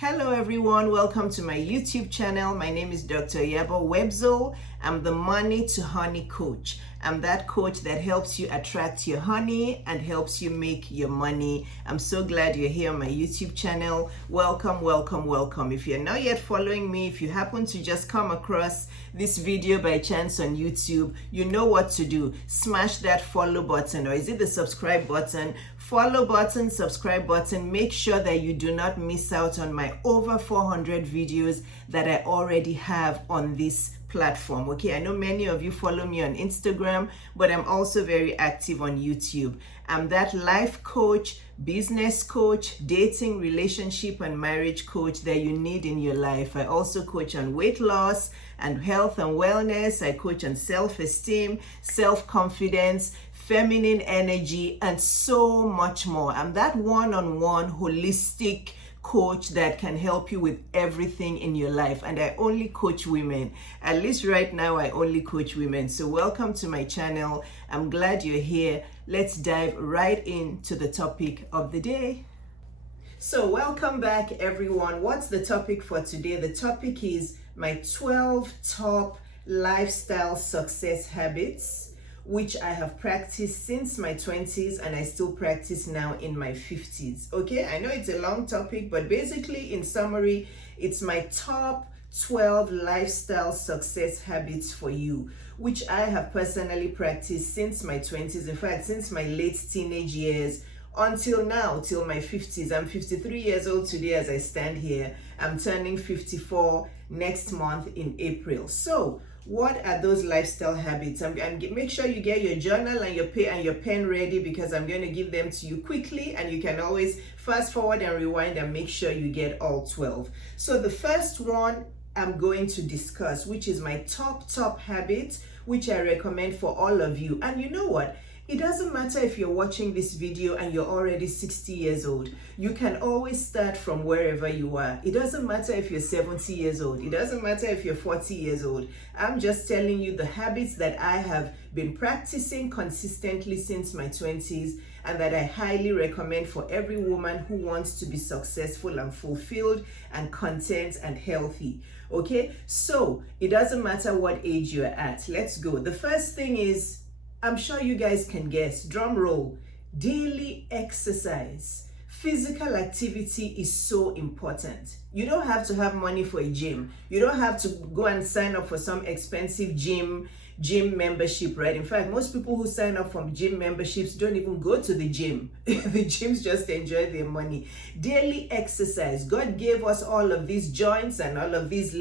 Hello everyone, welcome to my YouTube channel. My name is Dr. Iyabo Webzo. I'm the money to honey coach. I'm that coach that helps you attract your honey and helps you make your money. I'm so glad you're here on my YouTube channel. Welcome, welcome, welcome. If you're not yet following me, if you happen to just come across this video by chance on YouTube, you know what to do. Smash that follow button, or is it the subscribe button? Follow button, subscribe button. Make sure that you do not miss out on my over 400 videos that I already have on this platform. Okay, I know many of you follow me on Instagram, but I'm also very active on YouTube. I'm that life coach, business coach, dating, relationship, and marriage coach that you need in your life. I also coach on weight loss and health and wellness. I coach on self-esteem, self-confidence, feminine energy, and so much more. I'm that one-on-one holistic coach that can help you with everything in your life, and I only coach women. At least right now I only coach women. So welcome to my channel. I'm glad you're here. Let's dive right into the topic of the day. So welcome back everyone. What's the topic for today? The topic is my 12 top lifestyle success habits, which I have practiced since my 20s and I still practice now in my 50s. Okay, I know it's a long topic, but basically in summary, it's my top 12 lifestyle success habits for you, which I have personally practiced since my 20s. In fact, since my late teenage years until now, till my 50s. I'm 53 years old today as I stand here. I'm turning 54 next month in April. So what are those lifestyle habits? And make sure you get your journal and your pen ready, because I'm going to give them to you quickly, and you can always fast forward and rewind and make sure you get all 12. So the first one I'm going to discuss, which is my top habit, which I recommend for all of you. And you know what? It doesn't matter if you're watching this video and you're already 60 years old. You can always start from wherever you are. It doesn't matter if you're 70 years old. It doesn't matter if you're 40 years old. I'm just telling you the habits that I have been practicing consistently since my 20s, and that I highly recommend for every woman who wants to be successful and fulfilled and content and healthy. Okay, so it doesn't matter what age you're at. Let's go. The first thing is, I'm sure you guys can guess, drum roll, daily exercise. Physical activity is so important. You don't have to have money for a gym. You don't have to go and sign up for some expensive gym membership, right? In fact, most people who sign up for gym memberships don't even go to the gym. The gyms just enjoy their money. Daily exercise. God gave us all of these joints and all of these,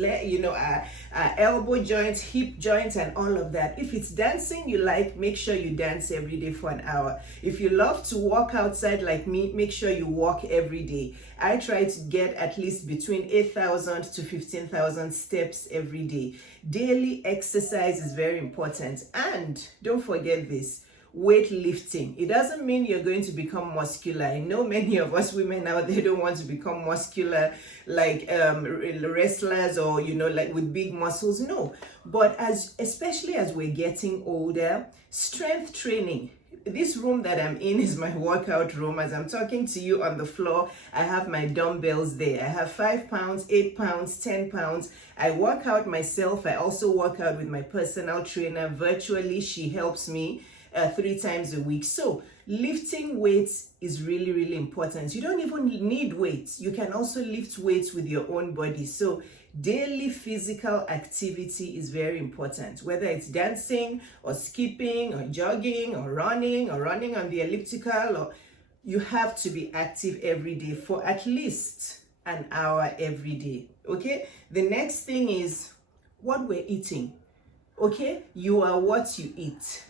elbow joints, hip joints, and all of that. If it's dancing you like, make sure you dance every day for an hour. If you love to walk outside like me, make sure you walk every day. I try to get at least between 8,000 to 15,000 steps every day. Daily exercise is very important. And don't forget this, weightlifting. It doesn't mean you're going to become muscular. I know many of us women out there don't want to become muscular like wrestlers, or like with big muscles. No, but especially as we're getting older, strength training. This room that I'm in is my workout room. As I'm talking to you on the floor, I have my dumbbells there. I have 5 pounds, 8 pounds, 10 pounds. I work out myself. I also work out with my personal trainer virtually. She helps me 3 times a week. So lifting weights is really, really important. You don't even need weights. You can also lift weights with your own body. So daily physical activity is very important, whether it's dancing or skipping or jogging or running on the elliptical, or you have to be active every day for at least an hour every day. Okay, the next thing is what we're eating. Okay, you are what you eat.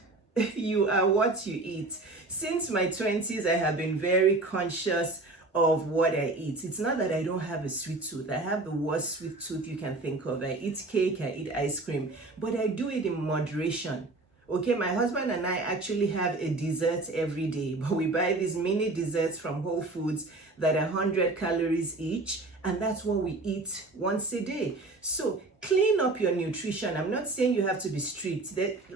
You are what you eat. Since my 20s, I have been very conscious of what I eat. It's not that I don't have a sweet tooth. I have the worst sweet tooth you can think of. I eat cake, I eat ice cream, but I do it in moderation. Okay, my husband and I actually have a dessert every day, but we buy these mini desserts from Whole Foods that are 100 calories each, and that's what we eat once a day. So clean up your nutrition. I'm not saying you have to be strict.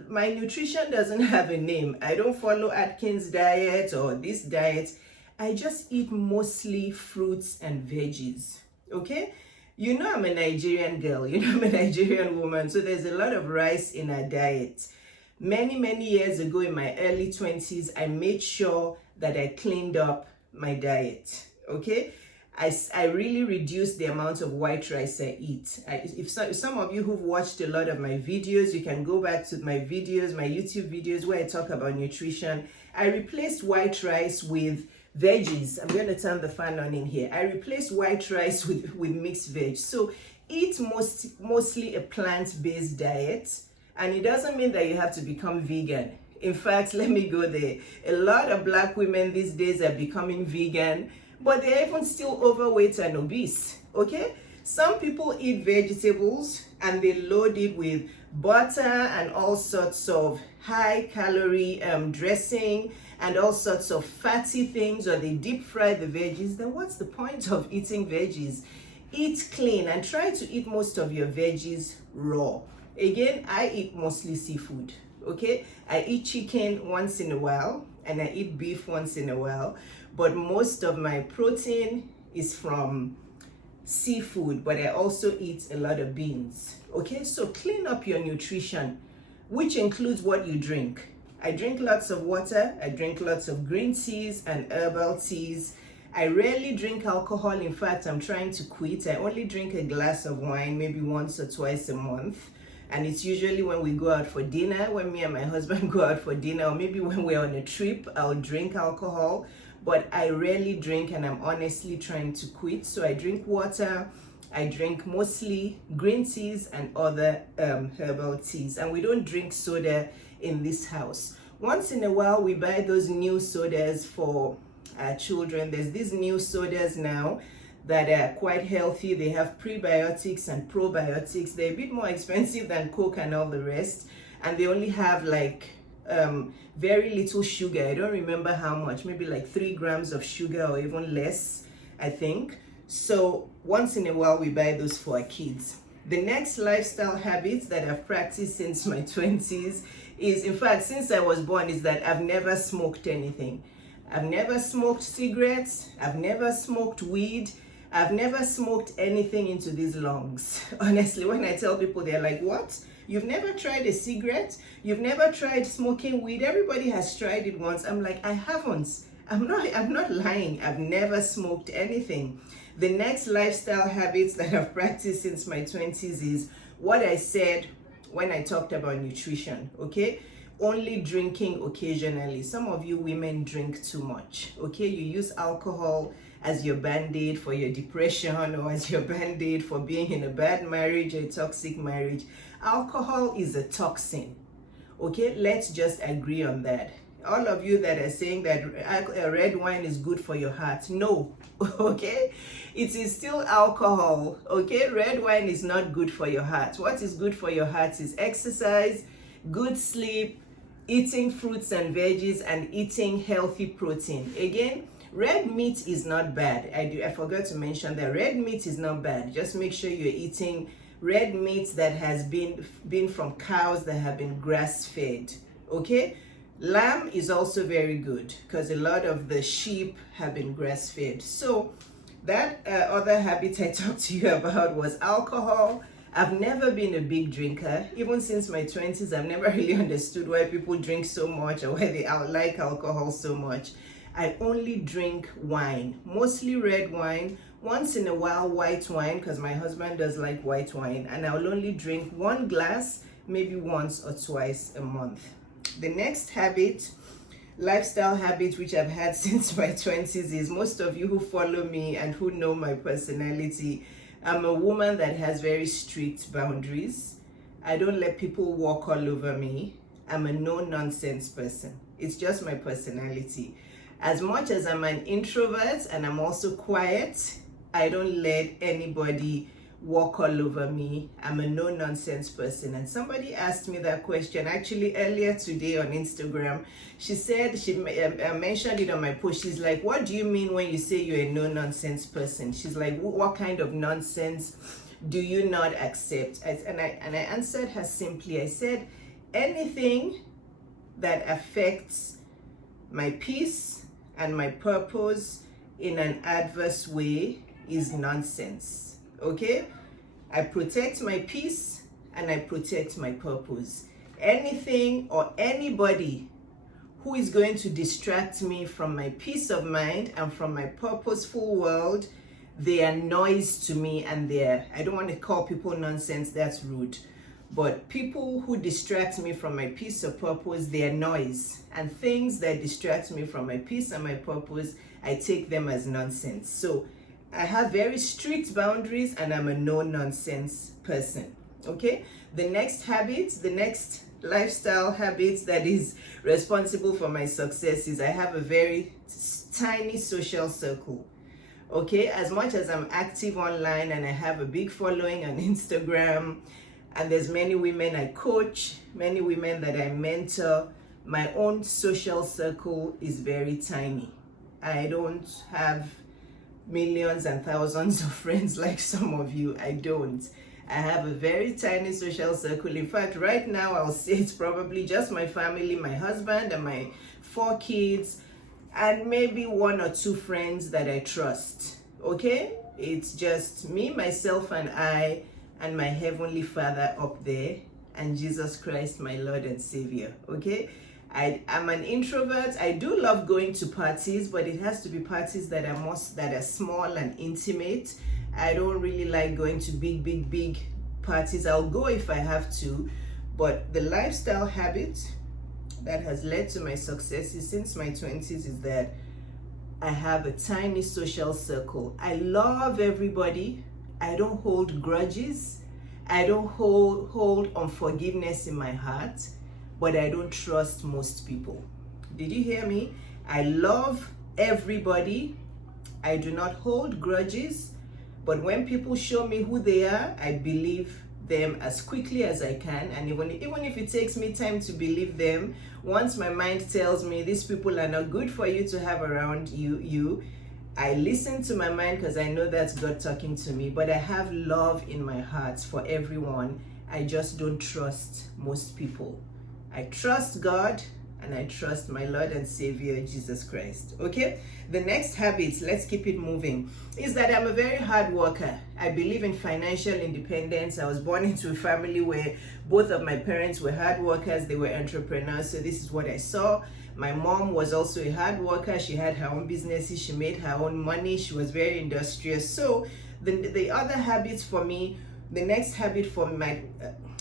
My nutrition doesn't have a name. I don't follow Atkins diet or this diet. I just eat mostly fruits and veggies. Okay, you know I'm a Nigerian girl, you know I'm a Nigerian woman, so there's a lot of rice in our diet. Many years ago, in my early 20s, I made sure that I cleaned up my diet. Okay, I really reduced the amount of white rice I eat. If some of you who've watched a lot of my videos, you can go back to my videos, my YouTube videos where I talk about nutrition. I replaced white rice with veggies. I'm going to turn the fan on in here. I replaced white rice with mixed veg. So eat mostly a plant-based diet. And it doesn't mean that you have to become vegan. In fact, let me go there. A lot of Black women these days are becoming vegan, but they're even still overweight and obese. Okay? Some people eat vegetables and they load it with butter and all sorts of high calorie dressing and all sorts of fatty things, or they deep fry the veggies. Then what's the point of eating veggies? Eat clean and try to eat most of your veggies raw. Again, I eat mostly seafood. Okay, I eat chicken once in a while and I eat beef once in a while, but most of my protein is from seafood, but I also eat a lot of beans. Okay, so clean up your nutrition, which includes what you drink. I drink lots of water, I drink lots of green teas and herbal teas. I rarely drink alcohol. In fact, I'm trying to quit. I only drink a glass of wine maybe once or twice a month. And it's usually when we go out for dinner, when me and my husband go out for dinner, or maybe when we're on a trip, I'll drink alcohol. But I rarely drink, and I'm honestly trying to quit. So I drink water, I drink mostly green teas and other herbal teas. And we don't drink soda in this house. Once in a while, we buy those new sodas for our children. There's these new sodas now that are quite healthy. They have prebiotics and probiotics. They're a bit more expensive than Coke and all the rest, and they only have like very little sugar. I don't remember how much, maybe like 3 grams of sugar or even less, I think. So once in a while we buy those for our kids. The next lifestyle habits that I've practiced since my 20s is, in fact, since I was born, is that I've never smoked anything. I've never smoked cigarettes, I've never smoked weed, I've never smoked anything into these lungs. Honestly, when I tell people, they're like, what? You've never tried a cigarette? You've never tried smoking weed? Everybody has tried it once. I'm like, I haven't. I'm not lying. I've never smoked anything. The next lifestyle habits that I've practiced since my 20s is what I said when I talked about nutrition, okay? Only drinking occasionally. Some of you women drink too much, okay? You use alcohol as your band-aid for your depression, or as your band-aid for being in a bad marriage, a toxic marriage. Alcohol is a toxin, okay? Let's just agree on that. All of you that are saying that red wine is good for your heart, no, okay? It is still alcohol, okay? Red wine is not good for your heart. What is good for your heart is exercise, good sleep, eating fruits and veggies, and eating healthy protein. Again, red meat is not bad. I forgot to mention that red meat is not bad. Just make sure you're eating red meat that has been from cows that have been grass-fed, okay? Lamb is also very good because a lot of the sheep have been grass-fed. So that other habit I talked to you about was alcohol. I've never been a big drinker. Even since my 20s, I've never really understood why people drink so much or why they like alcohol so much. I only drink wine, mostly red wine, once in a while white wine, because my husband does like white wine, and I'll only drink 1 glass, maybe once or twice a month. The next habit, lifestyle habit, which I've had since my 20s is, most of you who follow me and who know my personality, I'm a woman that has very strict boundaries. I don't let people walk all over me. I'm a no-nonsense person. It's just my personality. As much as I'm an introvert and I'm also quiet, I don't let anybody walk all over me. I'm a no-nonsense person. And somebody asked me that question actually earlier today on Instagram. She said, she mentioned it on my post. She's like, what do you mean when you say you're a no-nonsense person? She's like, what kind of nonsense do you not accept? And I answered her simply. I said, anything that affects my peace and my purpose in an adverse way is nonsense. Okay? I protect my peace and I protect my purpose. Anything or anybody who is going to distract me from my peace of mind and from my purposeful world, they are noise to me, and I don't want to call people nonsense, that's rude. But people who distract me from my peace or purpose, they are noise. And things that distract me from my peace and my purpose, I take them as nonsense. So I have very strict boundaries and I'm a no-nonsense person. Okay? The next lifestyle habit that is responsible for my success is I have a very tiny social circle. Okay, as much as I'm active online and I have a big following on Instagram, and there's many women I coach, many women that I mentor, my own social circle is very tiny. I don't have millions and thousands of friends like some of you. I don't. I have a very tiny social circle. In fact, right now, I'll say it's probably just my family, my husband and my 4 kids, and maybe 1 or 2 friends that I trust. Okay? It's just me, myself, and I, and my Heavenly Father up there, and Jesus Christ, my Lord and Savior. Okay? I'm an introvert. I do love going to parties, but it has to be parties that are small and intimate. I don't really like going to big parties. I'll go if I have to, but the lifestyle habit that has led to my successes since my 20s is that I have a tiny social circle. I love everybody. I don't hold grudges. I don't hold unforgiveness in my heart, but I don't trust most people. Did you hear me? I love everybody. I do not hold grudges. But when people show me who they are, I believe them as quickly as I can. And even if it takes me time to believe them, once my mind tells me these people are not good for you to have around you, I listen to my mind because I know that's God talking to me. But I have love in my heart for everyone. I just don't trust most people. I trust God and I trust my Lord and Savior, Jesus Christ. Okay? The next habit, let's keep it moving, is that I'm a very hard worker. I believe in financial independence. I was born into a family where both of my parents were hard workers. They were entrepreneurs. So this is what I saw. My mom was also a hard worker. She had her own businesses. She made her own money. She was very industrious. So the other habits for me, the next habit for my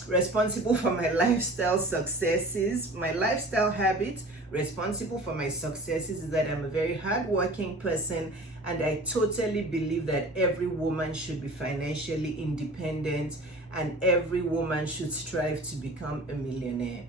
responsible for my lifestyle successes, my lifestyle habit responsible for my successes is that I'm a very hardworking person, and I totally believe that every woman should be financially independent and every woman should strive to become a millionaire.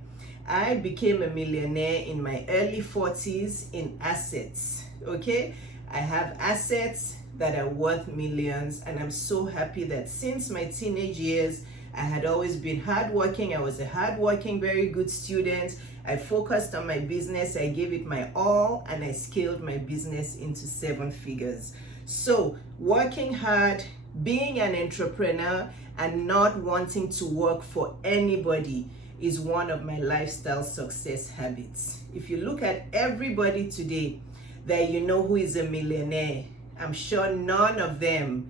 I became a millionaire in my early 40s in assets. Okay, I have assets that are worth millions, and I'm so happy that since my teenage years I had always been hardworking. I was a hardworking, very good student. I focused on my business. I gave it my all, and I scaled my business into 7 figures. So working hard, being an entrepreneur, and not wanting to work for anybody is one of my lifestyle success habits. If you look at everybody today that you know who is a millionaire, I'm sure none of them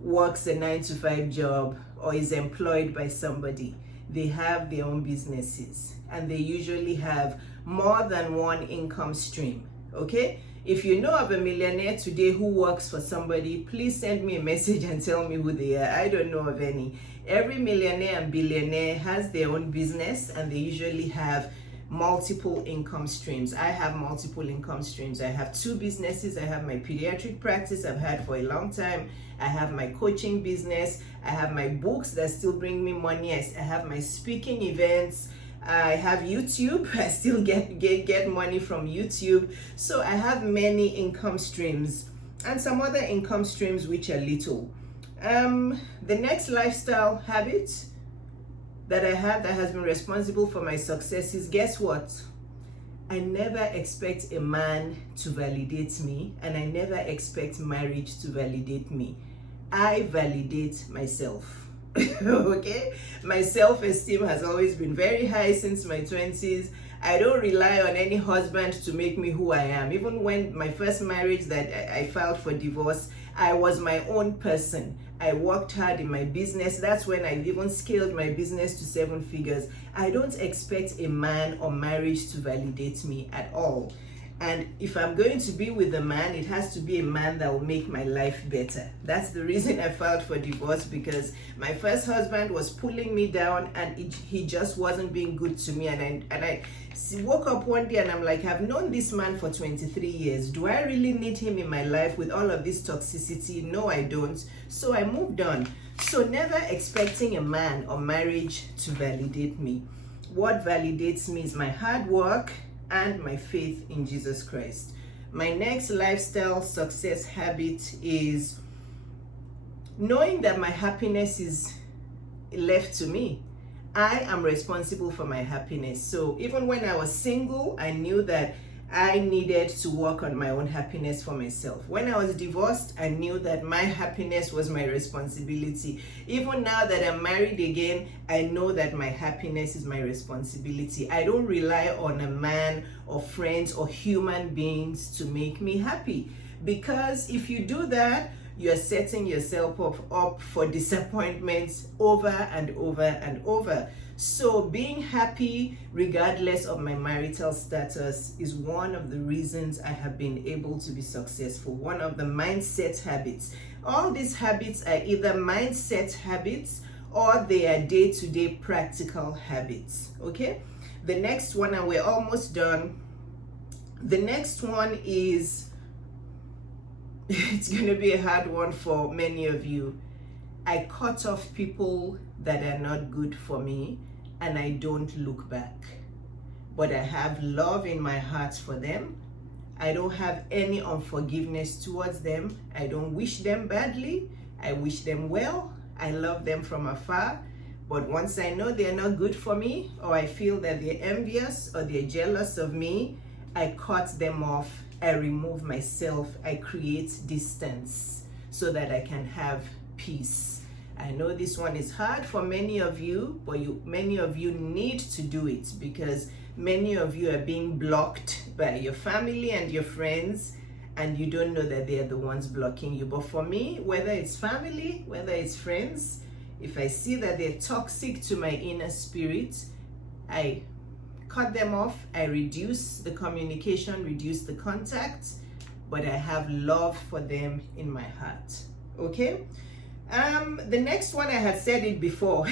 works a 9-to-5 job or is employed by somebody. They have their own businesses, and they usually have more than one income stream. Okay? If you know of a millionaire today who works for somebody, please send me a message and tell me who they are. I don't know of any. Every millionaire and billionaire has their own business, and they usually have multiple income streams. I have multiple income streams. I have 2 businesses. I have my pediatric practice I've had for a long time. I have my coaching business. I have my books that still bring me money. I have my speaking events. I have YouTube. I still get money from YouTube. So I have many income streams and some other income streams which are little. The next lifestyle habit that I have that has been responsible for my success is, guess what? I never expect a man to validate me, and I never expect marriage to validate me. I validate myself. Okay? My self-esteem has always been very high since my 20s. I don't rely on any husband to make me who I am. Even when my first marriage that I filed for divorce, I was my own person. I worked hard in my business. That's when I even scaled my business to 7 figures. I don't expect a man or marriage to validate me at all. And if I'm going to be with a man, it has to be a man that will make my life better. That's the reason I filed for divorce, because my first husband was pulling me down, and he just wasn't being good to me. And I woke up one day and I'm like, I've known this man for 23 years. Do I really need him in my life with all of this toxicity? No, I don't. So I moved on. So never expecting a man or marriage to validate me. What validates me is my hard work and my faith in Jesus Christ. My next lifestyle success habit is knowing that my happiness is left to me. I am responsible for my happiness. So even when I was single, I knew that I needed to work on my own happiness for myself. When I was divorced, I knew that my happiness was my responsibility. Even now that I'm married again, I know that my happiness is my responsibility. I don't rely on a man or friends or human beings to make me happy. Because if you do that, you're setting yourself up for disappointments over and over and over. So being happy regardless of my marital status is one of the reasons I have been able to be successful. One of the mindset habits. All these habits are either mindset habits or they are day-to-day practical habits. Okay? The next one, and we're almost done. The next one is, it's going to be a hard one for many of you. I cut off people that are not good for me, and I don't look back. But I have love in my heart for them. I don't have any unforgiveness towards them. I don't wish them badly. I wish them well. I love them from afar. But once I know they're not good for me, or I feel that they're envious or they're jealous of me, I cut them off. I remove myself. I create distance so that I can have peace. I know this one is hard for many of you, but many of you need to do it, because many of you are being blocked by your family and your friends, and you don't know that they are the ones blocking you. But for me, whether it's family, whether it's friends, if I see that they're toxic to my inner spirit, I cut them off. I reduce the communication, reduce the contact, but I have love for them in my heart. Okay? The next one, I had said it before,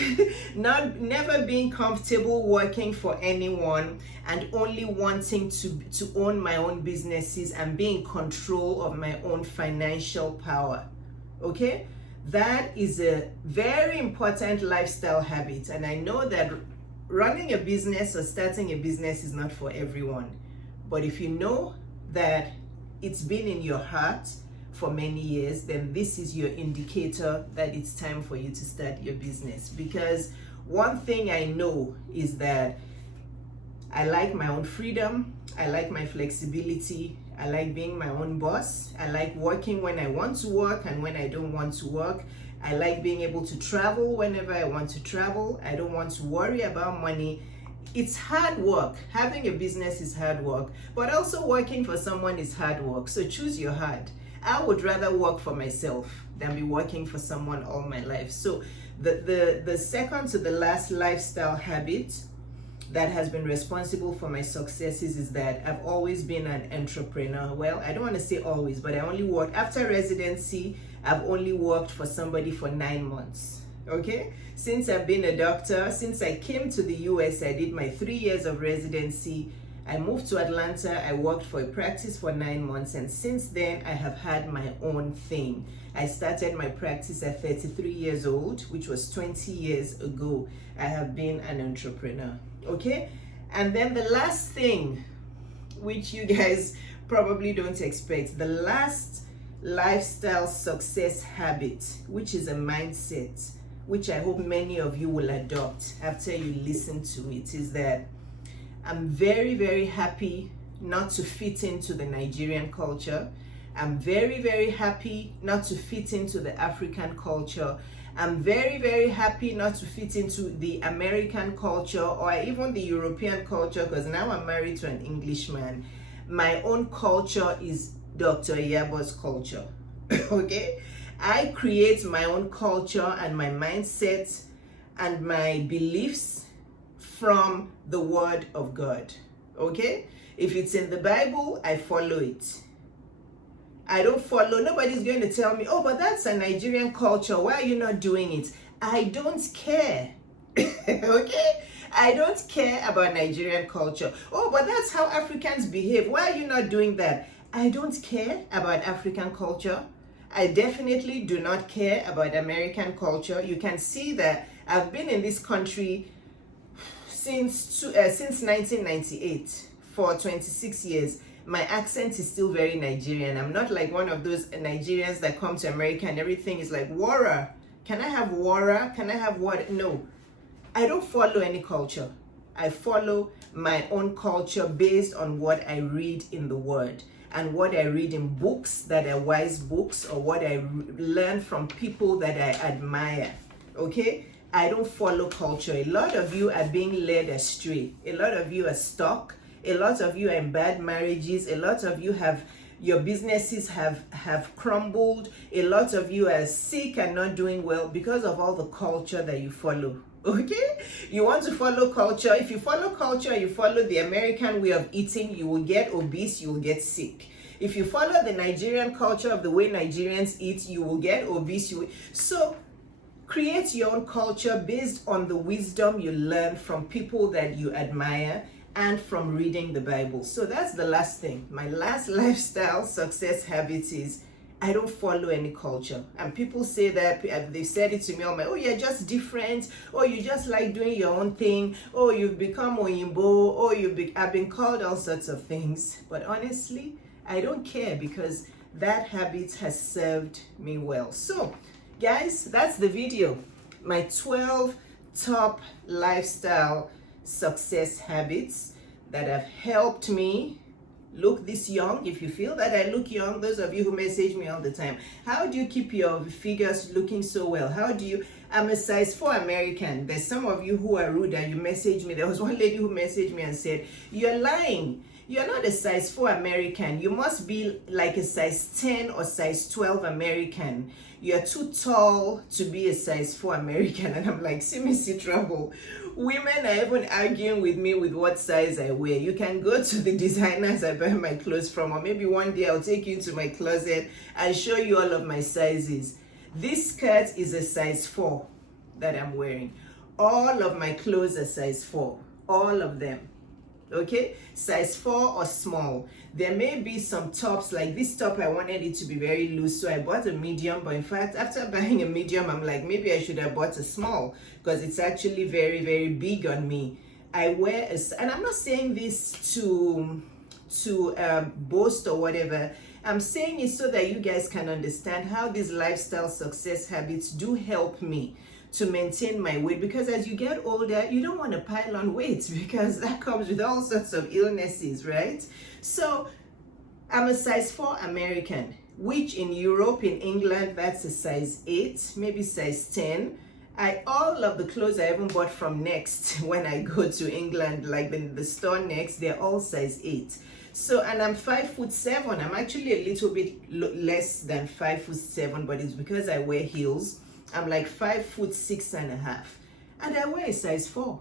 never being comfortable working for anyone and only wanting to own my own businesses and be in control of my own financial power. Okay? That is a very important lifestyle habit. And I know that running a business or starting a business is not for everyone. But if you know that it's been in your heart for many years, then this is your indicator that it's time for you to start your business. Because one thing I know is that I like my own freedom, I like my flexibility, I like being my own boss, I like working when I want to work and when I don't want to work. I like being able to travel whenever I want to travel. I don't want to worry about money. It's hard work. Having a business is hard work, but also working for someone is hard work. So choose your hard. I would rather work for myself than be working for someone all my life. So the second to the last lifestyle habit that has been responsible for my successes is that I've always been an entrepreneur. Well, I don't want to say always, but I only worked after residency. I've only worked for somebody for 9 months. Okay? Since I've been a doctor, since I came to the US, I did my 3 years of residency. I moved to Atlanta, I worked for a practice for 9 months, and since then I have had my own thing. I started my practice at 33 years old, which was 20 years ago. I have been an entrepreneur, okay? And then the last thing, which you guys probably don't expect, the last lifestyle success habit, which is a mindset, which I hope many of you will adopt after you listen to it, is that I'm very, very happy not to fit into the Nigerian culture. I'm very, very happy not to fit into the African culture. I'm very, very happy not to fit into the American culture or even the European culture, because now I'm married to an Englishman. My own culture is Dr. Iyabo's culture. Okay? I create my own culture and my mindset and my beliefs from the Word of God. Okay? If it's in the Bible, I follow it. I don't follow, nobody's going to tell me, oh, but that's a Nigerian culture. Why are you not doing it? I don't care. Okay? I don't care about Nigerian culture. Oh, but that's how Africans behave. Why are you not doing that? I don't care about African culture. I definitely do not care about American culture. You can see that I've been in this country since 1998 for 26 years. My accent is still very Nigerian. I'm not like one of those Nigerians that come to America and everything is like, water. Can I have water? Can I have what? No. I don't follow any culture. I follow my own culture based on what I read in the Word and what I read in books that are wise books, or what I learn from people that I admire. Okay? I don't follow culture. A lot of you are being led astray. A lot of you are stuck. A lot of you are in bad marriages. A lot of you have, your businesses have crumbled. A lot of you are sick and not doing well because of all the culture that you follow. Okay? You want to follow culture. If you follow culture, you follow the American way of eating, you will get obese, you will get sick. If you follow the Nigerian culture of the way Nigerians eat, you will get obese. So create your own culture based on the wisdom you learn from people that you admire and from reading the Bible. So that's the last thing. My last lifestyle success habit is I don't follow any culture. And people say that, they said it to me, oh you're just different, or you just like doing your own thing, or you've become Oyinbo, or I've been called all sorts of things. But honestly, I don't care, because that habit has served me well. So guys, that's the video. My 12 top lifestyle success habits that have helped me look this young. If you feel that I look young, those of you who message me all the time, how do you keep your figures looking so well? How do you, I'm a size 4 American. There's some of you who are rude and you message me. There was one lady who messaged me and said, you're lying. You're not a size 4 American. You must be like a size 10 or size 12 American. You're too tall to be a size 4 American. And I'm like, see trouble. Women are even arguing with me with what size I wear. You can go to the designers I buy my clothes from, or maybe one day I'll take you into my closet and show you all of my sizes. This skirt is a size 4 that I'm wearing. All of my clothes are size 4. All of them. Okay, size 4 or small. There may be some tops, like this top, I wanted it to be very loose, so I bought a medium. But in fact, after buying a medium, I'm like, maybe I should have bought a small, because it's actually very, very big on me. I wear and I'm not saying this to boast or whatever. I'm saying it so that you guys can understand how these lifestyle success habits do help me to maintain my weight, because as you get older, you don't want to pile on weight, because that comes with all sorts of illnesses, right? So I'm a size 4 American, which in Europe, in England, that's a size 8, maybe size 10. All of the clothes I even bought from Next when I go to England, like the store Next, they're all size 8. So, and I'm 5'7". I'm actually a little bit less than 5'7", but it's because I wear heels. I'm like 5'6.5", and I wear a size 4.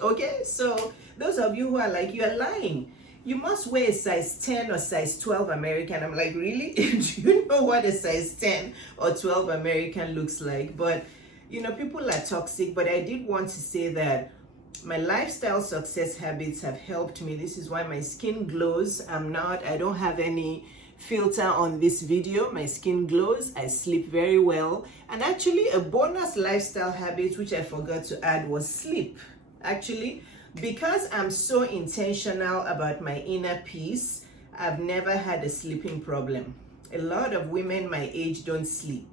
Okay, so those of you who are like, you're lying, you must wear a size 10 or size 12 American. I'm like, really? Do you know what a size 10 or 12 American looks like? But you know, people are toxic. But I did want to say that my lifestyle success habits have helped me. This is why my skin glows. I don't have any filter on this video. My skin glows. I sleep very well. And actually, a bonus lifestyle habit which I forgot to add was sleep. Actually, because I'm so intentional about my inner peace, I've never had a sleeping problem. A lot of women my age don't sleep.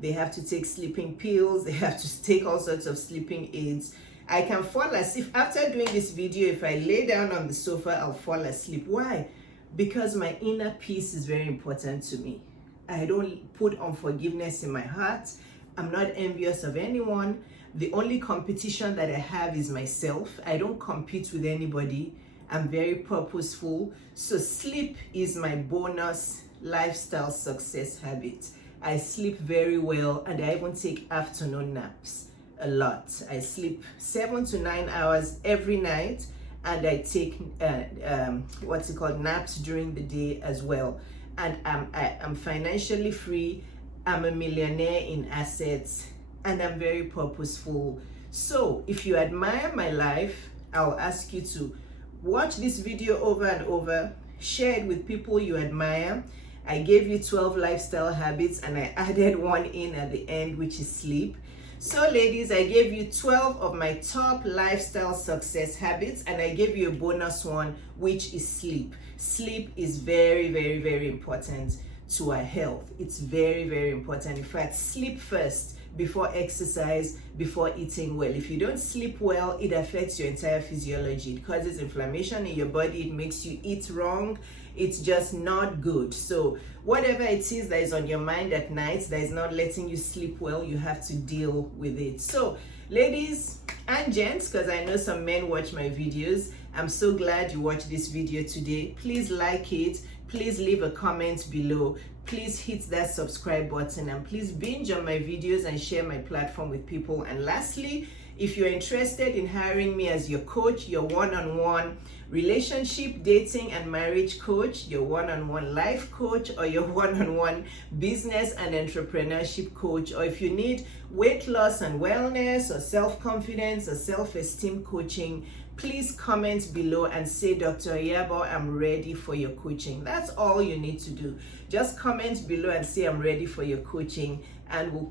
They have to take sleeping pills. They have to take all sorts of sleeping aids. I can fall asleep. After doing this video, if I lay down on the sofa, I'll fall asleep. Why? Because my inner peace is very important to me. I don't put unforgiveness in my heart. I'm not envious of anyone. The only competition that I have is myself. I don't compete with anybody. I'm very purposeful. So sleep is my bonus lifestyle success habits. I sleep very well, and I even take afternoon naps a lot. I sleep 7 to 9 hours every night, and I take naps during the day as well. And I'm financially free. I'm a millionaire in assets, and I'm very purposeful. So if you admire my life, I'll ask you to watch this video over and over, share it with people you admire. I gave you 12 lifestyle habits, and I added one in at the end, which is sleep. So ladies, I gave you 12 of my top lifestyle success habits, and I gave you a bonus one, which is sleep. Sleep is very, very, very important to our health. It's very, very important. In fact, sleep first before exercise, before eating well. If you don't sleep well, it affects your entire physiology. It causes inflammation in your body. It makes you eat wrong. It's just not good. So whatever it is that is on your mind at night that is not letting you sleep well, you have to deal with it. So ladies and gents, because I know some men watch my videos, I'm so glad you watched this video today. Please like it. Please leave a comment below. Please hit that subscribe button, and please binge on my videos and share my platform with people. And lastly, if you're interested in hiring me as your coach, your one-on-one relationship, dating, and marriage coach, your one-on-one life coach, or your one-on-one business and entrepreneurship coach, or if you need weight loss and wellness, or self-confidence or self-esteem coaching, please comment below and say, Dr. Iyabo, I'm ready for your coaching. That's all you need to do. Just comment below and say, I'm ready for your coaching, and we'll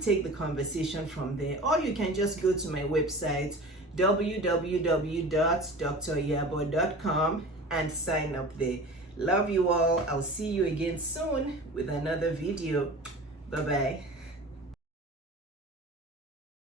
take the conversation from there. Or you can just go to my website, www.driyabo.com, and sign up there. Love you all. I'll see you again soon with another video. Bye-bye.